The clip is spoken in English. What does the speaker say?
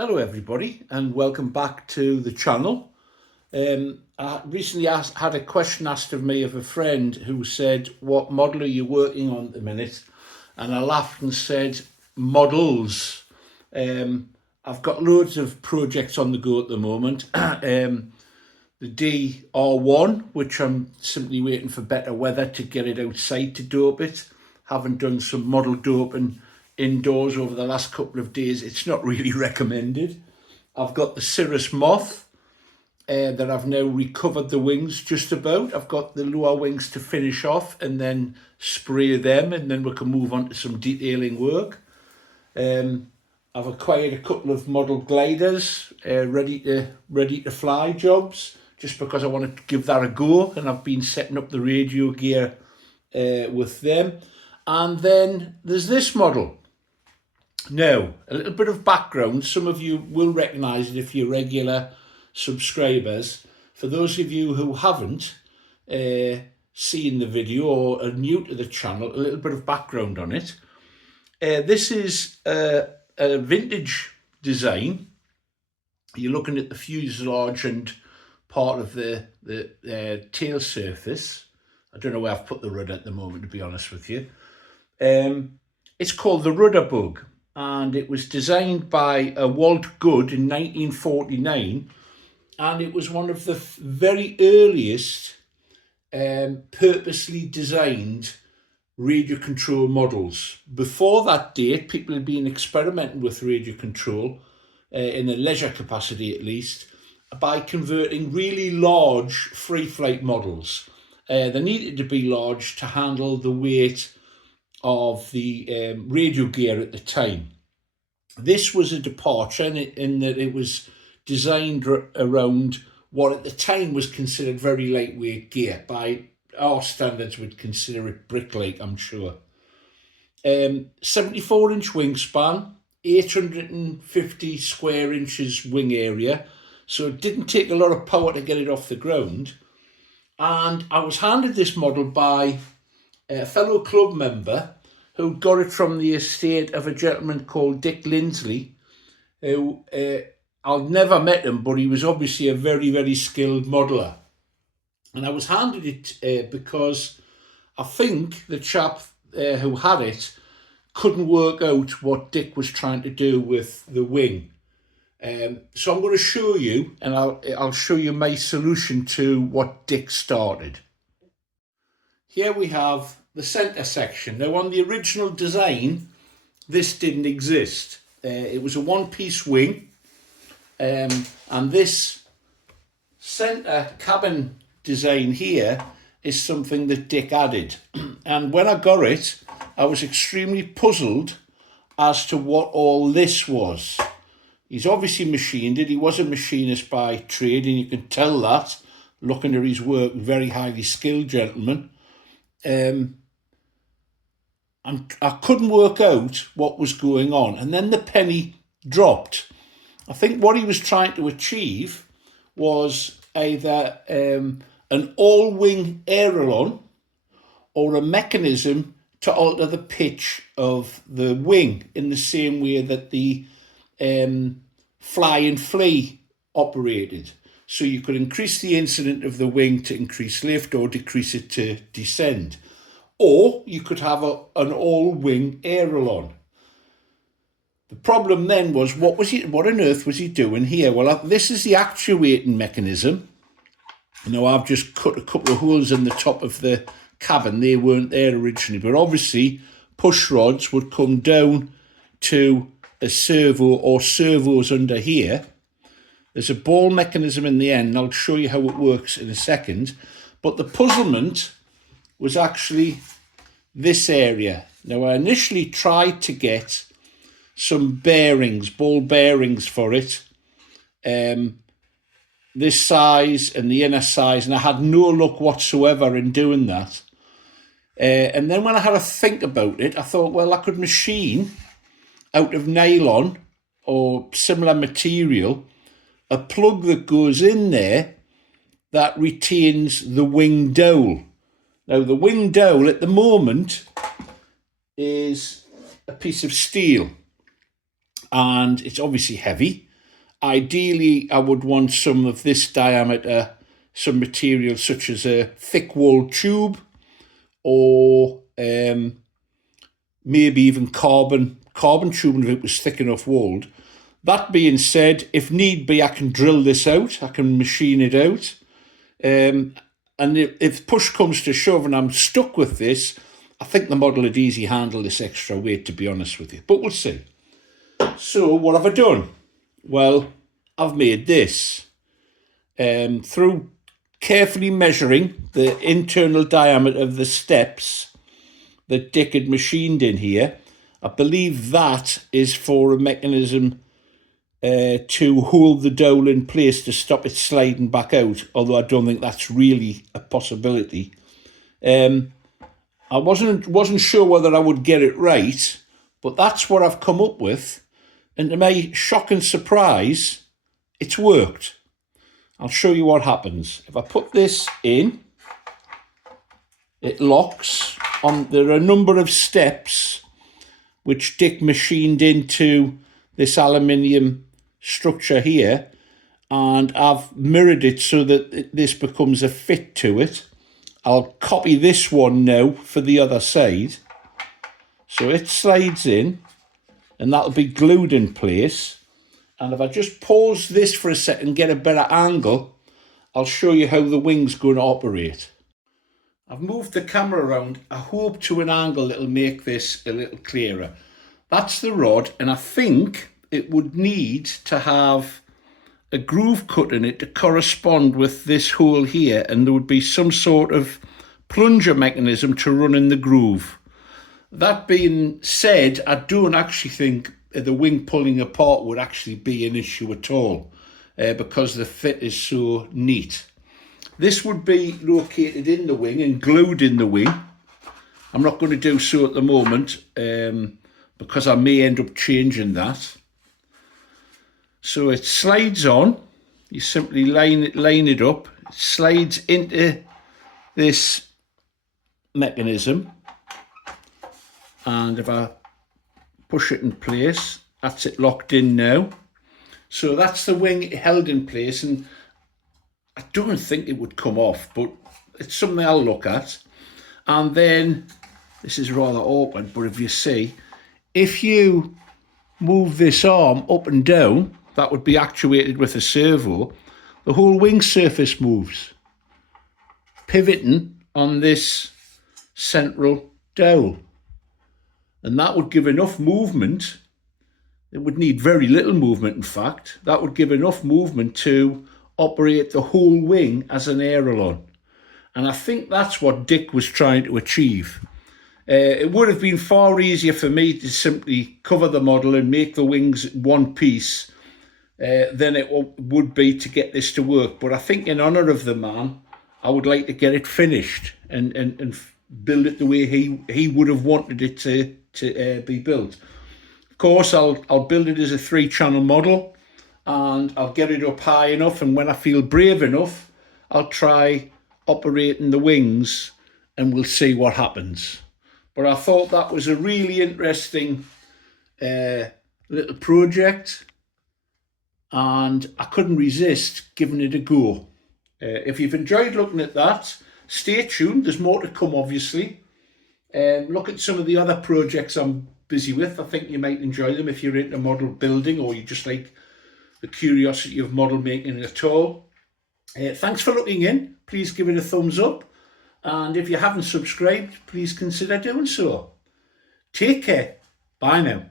Hello everybody and welcome back to the channel. I recently had a question asked of me of a friend who said, what model are you working on at the minute? And I laughed and said, models. I've got loads of projects on the go at the moment. The DR1, which I'm simply waiting for better weather to get it outside to dope it. Haven't done some model doping indoors over the last couple of days. It's not really recommended. I've got the Cirrus Moth that I've now recovered the wings just about. I've got the lower wings to finish off and then spray them, and then we can move on to some detailing work. I've acquired a couple of model gliders ready to fly jobs, just because I wanted to give that a go, and I've been setting up the radio gear with them. And then there's this model. Now, a little bit of background. Some of you will recognise it if you're regular subscribers. For those of you who haven't seen the video or are new to the channel, a little bit of background on it. This is a vintage design. You're looking at the fuselage and part of the tail surface. I don't know where I've put the rudder at the moment, to be honest with you. It's called the Rudder Bug, and it was designed by Walt Good in 1949, and it was one of the very earliest purposely designed radio control models. Before that date, people had been experimenting with radio control in a leisure capacity at least, by converting really large free flight models. They needed to be large to handle the weight of the radio gear at the time. This was a departure in that it was designed around what at the time was considered very lightweight gear. By our standards, we'd consider it brick-like, I'm sure. 74-inch wingspan, 850 square inches wing area, so it didn't take a lot of power to get it off the ground. And I was handed this model by a fellow club member who got it from the estate of a gentleman called Dick Lindsley, who I've never met him, but he was obviously a very, very skilled modeller. And I was handed it because I think the chap who had it couldn't work out what Dick was trying to do with the wing. So I'm going to show you, and I'll show you my solution to what Dick started. Here we have the centre section. Now, on the original design, this didn't exist. It was a one-piece wing, and this centre cabin design here is something that Dick added. And when I got it, I was extremely puzzled as to what all this was. He's obviously machined it. He was a machinist by trade, and you can tell that looking at his work. Very highly skilled gentleman. And I couldn't work out what was going on. And then the penny dropped. I think what he was trying to achieve was either an all-wing aileron or a mechanism to alter the pitch of the wing in the same way that the fly and flee operated. So you could increase the incident of the wing to increase lift or decrease it to descend. Or you could have an all-wing aileron. The problem then was, what on earth was he doing here? Well, this is the actuating mechanism. Now, I've just cut a couple of holes in the top of the cabin. They weren't there originally, but obviously push rods would come down to a servo or servos under here. There's a ball mechanism in the end. I'll show you how it works in a second. But the puzzlement was actually this area. Now, I initially tried to get some bearings, ball bearings for it, this size and the inner size, and I had no luck whatsoever in doing that. And then when I had to think about it, I thought, well, I could machine out of nylon or similar material a plug that goes in there that retains the wing dowel. Now, the wing dowel at the moment is a piece of steel, and it's obviously heavy. Ideally, I would want some of this diameter, some material such as a thick walled tube, or maybe even carbon tubing if it was thick enough walled. That being said, if need be, I can drill this out, I can machine it out. And if push comes to shove and I'm stuck with this, I think the model would easily handle this extra weight, to be honest with you. But we'll see. So what have I done? Well, I've made this. Through carefully measuring the internal diameter of the steps that Dick had machined in here, I believe that is for a mechanism to hold the dowel in place to stop it sliding back out, although I don't think that's really a possibility. I wasn't sure whether I would get it right, but that's what I've come up with, and to my shock and surprise, it's worked. I'll show you what happens. If I put this in, it locks on. There are a number of steps which Dick machined into this aluminium structure here, and I've mirrored it so that this becomes a fit to it. I'll copy this one now for the other side. So it slides in, and that'll be glued in place. And if I just pause this for a second, get a better angle, I'll show you how the wing's going to operate. I've moved the camera around, I hope to an angle that'll make this a little clearer. That's the rod, and I think it would need to have a groove cut in it to correspond with this hole here, and there would be some sort of plunger mechanism to run in the groove. That being said, I don't actually think the wing pulling apart would actually be an issue at all, because the fit is so neat. This would be located in the wing and glued in the wing. I'm not going to do so at the moment because I may end up changing that. So it slides on. You simply line it up. It slides into this mechanism, and if I push it in place, that's it locked in now. So that's the wing held in place, and I don't think it would come off, but it's something I'll look at. And then, this is rather awkward, but if you see, if you move this arm up and down, that would be actuated with a servo, the whole wing surface moves, pivoting on this central dowel. And that would give enough movement. It would need very little movement, in fact. That would give enough movement to operate the whole wing as an aileron. And I think that's what Dick was trying to achieve. It would have been far easier for me to simply cover the model and make the wings one piece than it would be to get this to work. But I think in honour of the man, I would like to get it finished and build it the way he would have wanted it to be built. Of course, I'll build it as a 3-channel model, and I'll get it up high enough, and when I feel brave enough, I'll try operating the wings and we'll see what happens. But I thought that was a really interesting little project, and I couldn't resist giving it a go. If you've enjoyed looking at that, stay tuned. There's more to come, obviously. Look at some of the other projects I'm busy with. I think you might enjoy them if you're into model building, or you just like the curiosity of model making at all. Thanks for looking in. Please give it a thumbs up. And if you haven't subscribed, please consider doing so. Take care. Bye now.